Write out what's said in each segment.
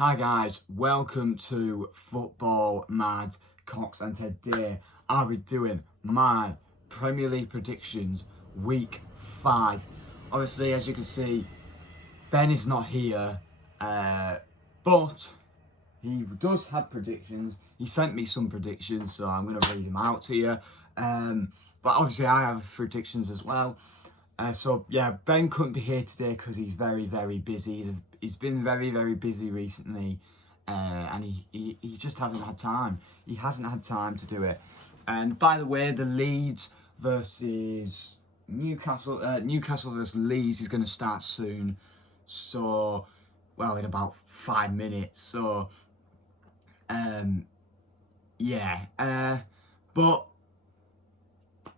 Hi guys, welcome to Football Mad Cox, and today I'll be doing my Premier League predictions week 5. Obviously, as you can see, Ben is not here, but he does have predictions. He sent me some predictions, so I'm going to read them out to you. But obviously I have predictions as well. So yeah, Ben couldn't be here today because he's very, very busy. He's been very, very busy recently, and he just hasn't had time. He hasn't had time to do it. And by the way, the Leeds versus Newcastle, Newcastle versus Leeds is going to start soon. So, well, in about 5 minutes. So, but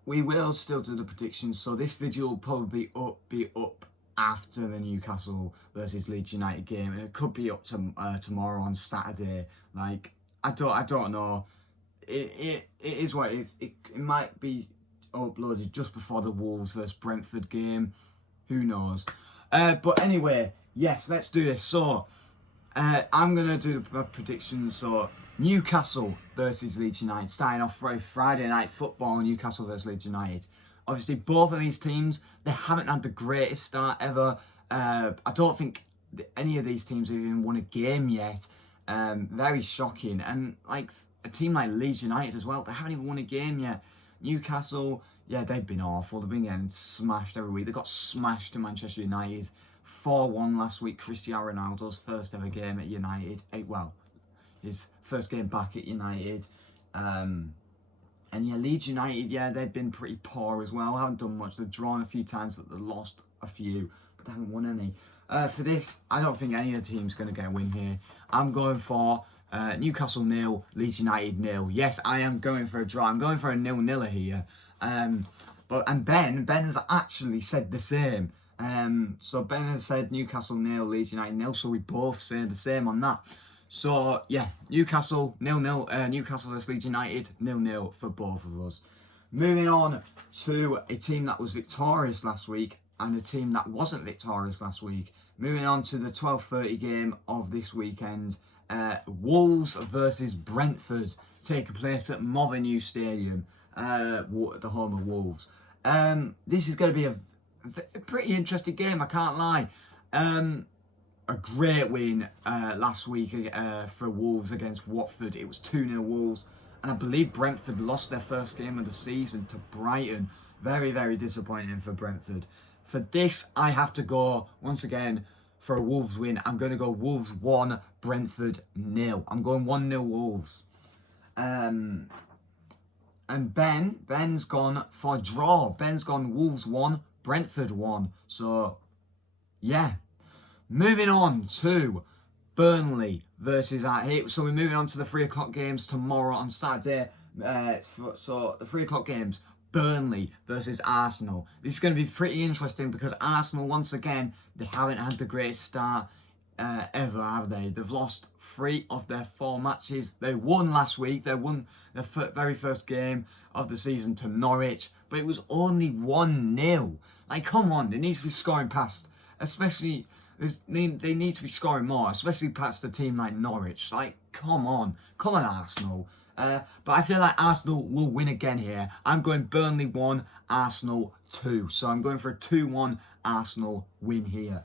we will still do the predictions, so this video will probably be up after the Newcastle versus Leeds United game, and it could be up to tomorrow on Saturday. Like, I don't know. It is what it is. It might be uploaded just before the Wolves versus Brentford game. Who knows? But anyway, yes, let's do this. So, I'm gonna do the predictions. So, Newcastle versus Leeds United, starting off for a Friday night football. Newcastle versus Leeds United. Obviously, both of these teams, they haven't had the greatest start ever. I don't think any of these teams have even won a game yet. Very shocking. And like a team like Leeds United as well, they haven't even won a game yet. Newcastle, yeah, they've been awful. They've been getting smashed every week. They got smashed to Manchester United 4-1 last week. Cristiano Ronaldo's first ever game at United. His first game back at United. And yeah, Leeds United, yeah, they've been pretty poor as well. Haven't done much. They've drawn a few times, but they've lost a few, but they haven't won any. For this, I don't think any of the team's going to get a win here. I'm going for Newcastle 0, Leeds United 0. Yes, I am going for a draw. I'm going for a 0-0 here. And Ben has actually said the same. So Ben has said Newcastle 0, Leeds United 0. So we both say the same on that. So, yeah, Newcastle 0-0, Newcastle versus Leeds United 0-0 for both of us. Moving on to a team that was victorious last week and a team that wasn't victorious last week. Moving on to the 12:30 game of this weekend. Wolves versus Brentford, taking place at Molineux Stadium, the home of Wolves. This is going to be a pretty interesting game, I can't lie. A great win last week for Wolves against Watford. It was 2-0 Wolves. And I believe Brentford lost their first game of the season to Brighton. Very, very disappointing for Brentford. For this, I have to go, once again, for a Wolves win. I'm going to go Wolves 1, Brentford 0. I'm going 1-0 Wolves. And Ben's gone for a draw. Ben's gone Wolves 1, Brentford 1. So, yeah. Moving on to Burnley versus so we're moving on to the 3 o'clock games tomorrow on Saturday. So the 3 o'clock games, Burnley versus Arsenal. This is going to be pretty interesting because Arsenal, once again, they haven't had the greatest start ever, have they? They've lost 3 of their 4 matches. They won last week. They won their very first game of the season to Norwich, but it was only 1-0. Like, come on, they need to be scoring past, especially. They need to be scoring more, especially past a team like Norwich. Like, come on, Arsenal. But I feel like Arsenal will win again here. I'm going Burnley 1, Arsenal 2. So I'm going for a 2-1 Arsenal win here.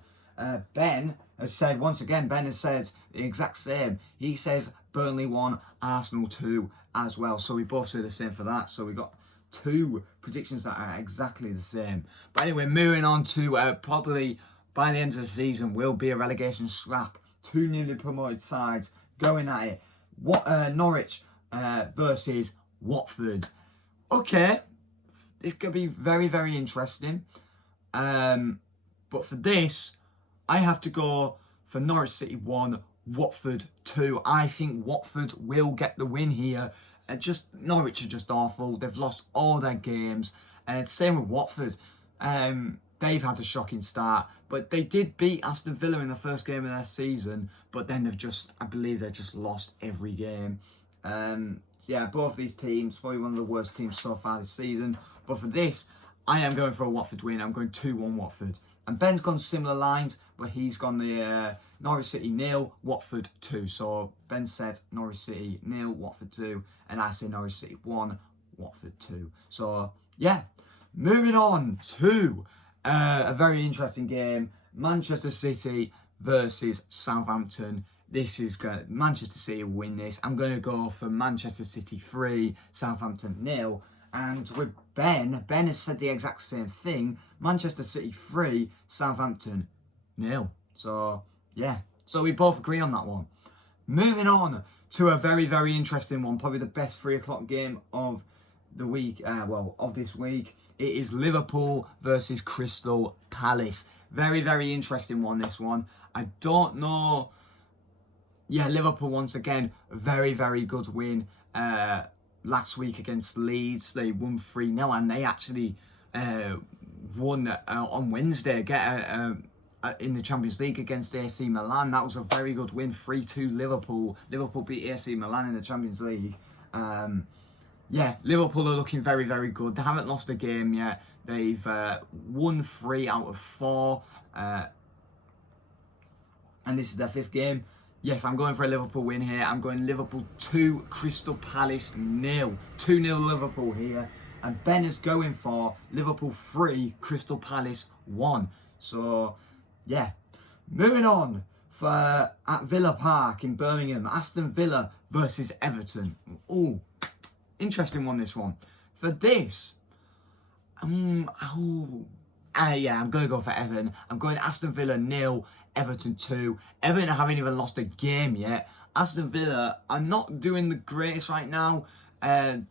Ben has said, once again, Ben has said the exact same. He says Burnley 1, Arsenal 2 as well. So we both say the same for that. So we got 2 predictions that are exactly the same. But anyway, moving on to probably by the end of the season will be a relegation scrap. 2 newly promoted sides going at it. Norwich versus Watford. Okay, this could be very, very interesting. But for this, I have to go for Norwich City 1, Watford 2. I think Watford will get the win here. Norwich are just awful. They've lost all their games. Same with Watford. They've had a shocking start, but they did beat Aston Villa in the first game of their season, but then I believe they've just lost every game. Yeah, both these teams, probably one of the worst teams so far this season. But for this, I am going for a Watford win. I'm going 2-1 Watford. And Ben's gone similar lines, but he's gone the Norwich City 0, Watford 2. So Ben said Norwich City 0, Watford 2, and I say Norwich City 1, Watford 2. So yeah, moving on to a very interesting game, Manchester City versus Southampton. This is good. Manchester City will win this. I'm going to go for Manchester City 3, Southampton 0. And with Ben has said the exact same thing. Manchester City 3, Southampton 0. So, yeah. So we both agree on that one. Moving on to a very, very interesting one. Probably the best 3 o'clock game of the week. Of this week. It is Liverpool versus Crystal Palace. Very, very interesting one, this one. I don't know. Yeah, Liverpool once again, very, very good win last week against Leeds. They won 3-0 and they actually won on Wednesday in the Champions League against AC Milan. That was a very good win, 3-2 Liverpool. Liverpool beat AC Milan in the Champions League. Yeah, Liverpool are looking very, very good. They haven't lost a game yet. They've won 3 out of 4. And this is their 5th game. Yes, I'm going for a Liverpool win here. I'm going Liverpool 2, Crystal Palace 0. 2-0 Liverpool here. And Ben is going for Liverpool 3, Crystal Palace 1. So, yeah. Moving on at Villa Park in Birmingham. Aston Villa versus Everton. Ooh, interesting one, this one. For this, yeah, I'm going to go for Everton. I'm going Aston Villa 0, Everton 2. Everton haven't even lost a game yet. Aston Villa are not doing the greatest right now.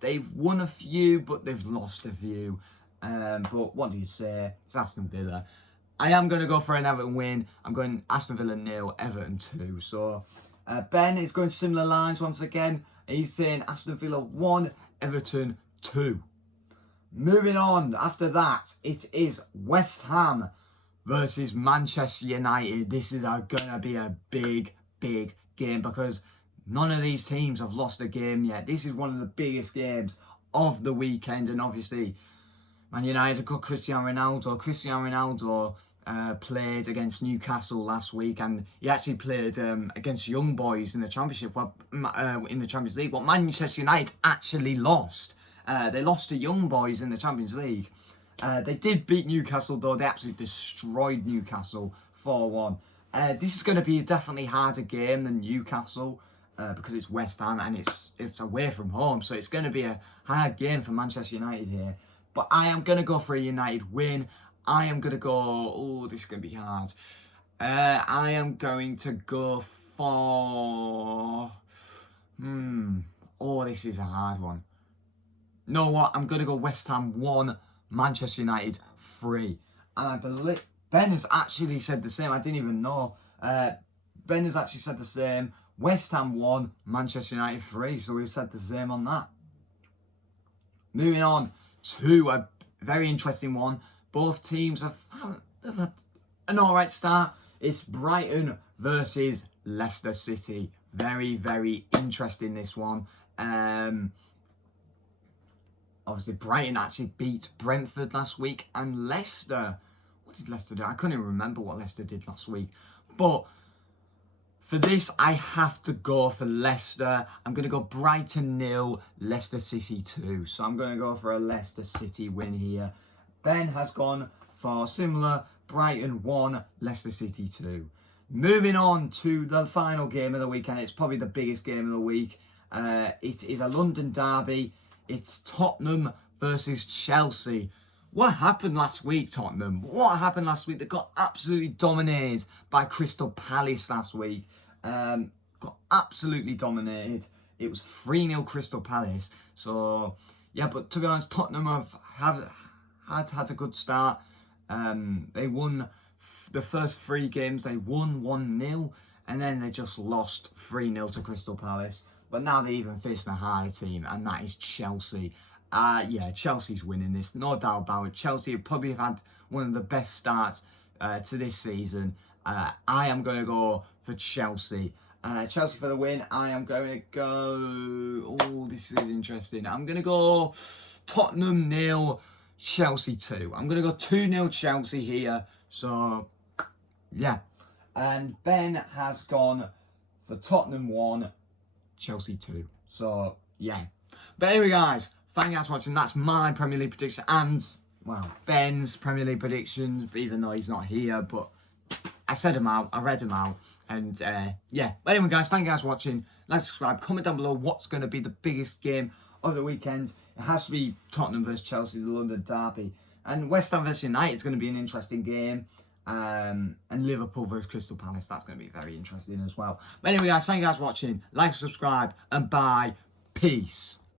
They've won a few, but they've lost a few. But what do you say? It's Aston Villa. I am going to go for an Everton win. I'm going Aston Villa 0, Everton 2. So Ben is going similar lines once again. He's saying Aston Villa 1, Everton 2. Moving on, after that, it is West Ham versus Manchester United. This is going to be a big, big game because none of these teams have lost a game yet. This is one of the biggest games of the weekend. And obviously, Man United got Cristiano Ronaldo. Cristiano Ronaldo played against Newcastle last week, and he actually played against Young Boys in the Championship, in the Champions League. But Manchester United actually lost. They lost to Young Boys in the Champions League. They did beat Newcastle, though. They absolutely destroyed Newcastle 4-1. This is going to be a definitely harder game than Newcastle because it's West Ham and it's away from home. So it's going to be a hard game for Manchester United here. But I am going to go for a United win. I am going to go... Oh, this is going to be hard. I am going to go for... Oh, this is a hard one. You know what? I'm going to go West Ham 1, Manchester United 3. And I believe Ben has actually said the same. I didn't even know. Ben has actually said the same. West Ham 1, Manchester United 3. So we've said the same on that. Moving on to a very interesting one. Both teams have had an alright start. It's Brighton versus Leicester City. Very, very interesting, this one. Obviously, Brighton actually beat Brentford last week. And Leicester, what did Leicester do? I couldn't even remember what Leicester did last week. But for this, I have to go for Leicester. I'm going to go Brighton 0, Leicester City 2. So I'm going to go for a Leicester City win here. Ben has gone for similar, Brighton 1, Leicester City 2. Moving on to the final game of the weekend. It's probably the biggest game of the week. It is a London derby. It's Tottenham versus Chelsea. What happened last week, Tottenham? What happened last week? They got absolutely dominated by Crystal Palace last week. Got absolutely dominated. It was 3-0 Crystal Palace. So, yeah, but to be honest, Tottenham have had a good start. They won the first 3 games. They won 1-0, and then they just lost 3-0 to Crystal Palace. But now they even facing a higher team, and that is Chelsea. Yeah, Chelsea's winning this, no doubt about it. Chelsea probably have had one of the best starts to this season. I am going to go for Chelsea. Chelsea for the win. I am going to go... Oh, this is interesting. I'm going to go Tottenham 0, Chelsea 2. I'm going to go 2-0 Chelsea here. So, yeah. And Ben has gone for Tottenham 1, Chelsea 2. So, yeah. But anyway, guys, thank you guys for watching. That's my Premier League prediction and, well, Ben's Premier League predictions, even though he's not here. But I said them out, I read them out. And, yeah. But anyway, guys, thank you guys for watching. Like, subscribe, comment down below what's going to be the biggest game of the weekend. It has to be Tottenham versus Chelsea, the London derby. And West Ham versus United is going to be an interesting game. And Liverpool versus Crystal Palace, that's going to be very interesting as well. But anyway, guys, thank you guys for watching. Like, subscribe, and bye. Peace.